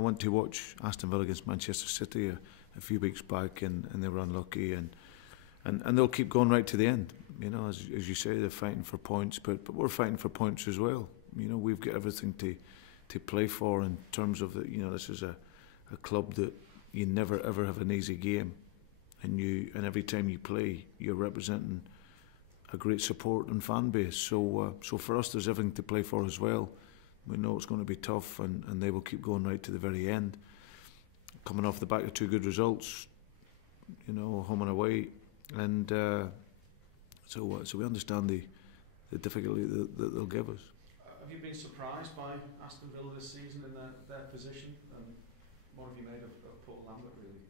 I went to watch Aston Villa against Manchester City a few weeks back, and they were unlucky, and they'll keep going right to the end. You know, as you say, they're fighting for points, but we're fighting for points as well. You know, we've got everything to play for in terms of you know, this is a club that you never ever have an easy game, and every time you play, you're representing a great support and fan base. So for us, there's everything to play for as well. We know it's going to be tough, and they will keep going right to the very end. Coming off the back of two good results, you know, home and away, and so we understand the difficulty that they'll give us. Have you been surprised by Aston Villa this season in their position? And what have you made of Paul Lambert, really?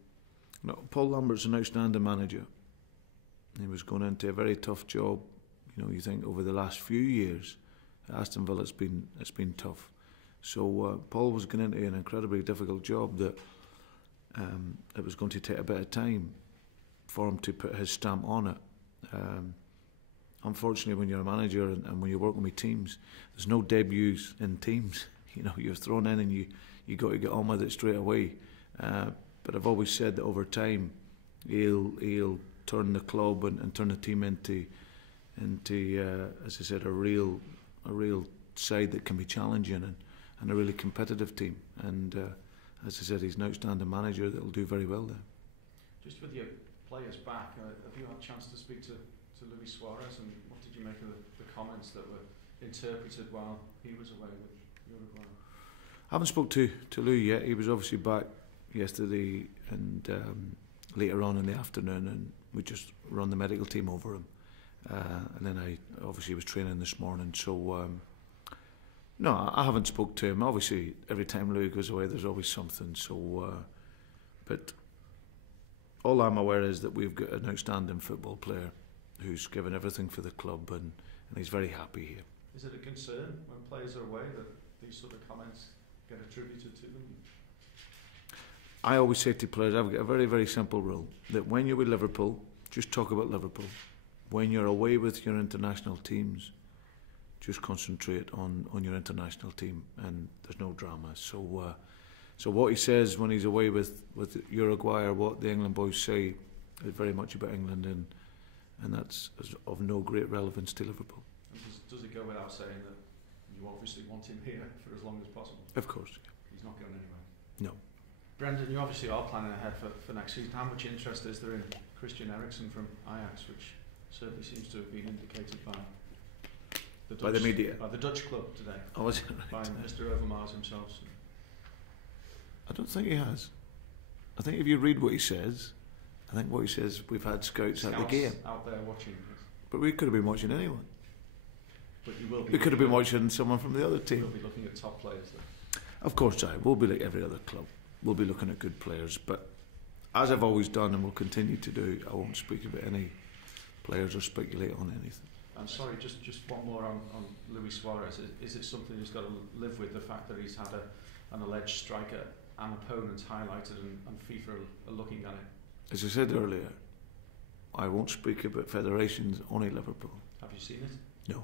No, Paul Lambert's an outstanding manager. He was going into a very tough job. You know, you think over the last few years, Aston Villa it's been tough. So Paul was going into an incredibly difficult job that it was going to take a bit of time for him to put his stamp on it. Unfortunately, when you're a manager and when you're working with teams, there's no debuts in teams. You know, you're thrown in and you got to get on with it straight away. But I've always said that over time, he'll turn the club and turn the team into as I said, a real side that can be challenging and a really competitive team. And as I said, he's an outstanding manager that will do very well there. Just with your players back, have you had a chance to speak to Luis Suarez, and what did you make of the comments that were interpreted while he was away with Uruguay? I haven't spoke to Lou yet. He was obviously back yesterday and later on in the afternoon, and we just run the medical team over him. And then I obviously was training this morning, so no, I haven't spoke to him. Obviously, every time Lou goes away, there's always something. So, but all I'm aware is that we've got an outstanding football player who's given everything for the club, and he's very happy here. Is it a concern when players are away that these sort of comments get attributed to them? I always say to players, I've got a very, very simple rule, that when you're with Liverpool, just talk about Liverpool. When you're away with your international teams, just concentrate on your international team, and there's no drama. So what he says when he's away with Uruguay, or what the England boys say, is very much about England, and that's of no great relevance to Liverpool. And does it go without saying that you obviously want him here for as long as possible? Of course. He's not going anywhere? No. Brendan, you obviously are planning ahead for next season. How much interest is there in Christian Eriksen from Ajax, which certainly seems to have been indicated by the media? By the Dutch club today. Oh, is it right? By Mr. Overmars himself. So. I don't think he has. I think if you read what he says, I think what he says, we've had scouts at the game. Out there watching this. But we could have been watching anyone. But you will be. We could have been watching someone from the other team. We'll be looking at top players then. Of course, we'll be like every other club. We'll be looking at good players. But as I've always done and will continue to do, I won't speak about any players or speculate on anything. I'm sorry, just one more on Luis Suarez. Is it something he's got to live with, the fact that he's had an alleged striker and opponents highlighted and FIFA are looking at it? As I said earlier, I won't speak about federations, only Liverpool. Have you seen it? No.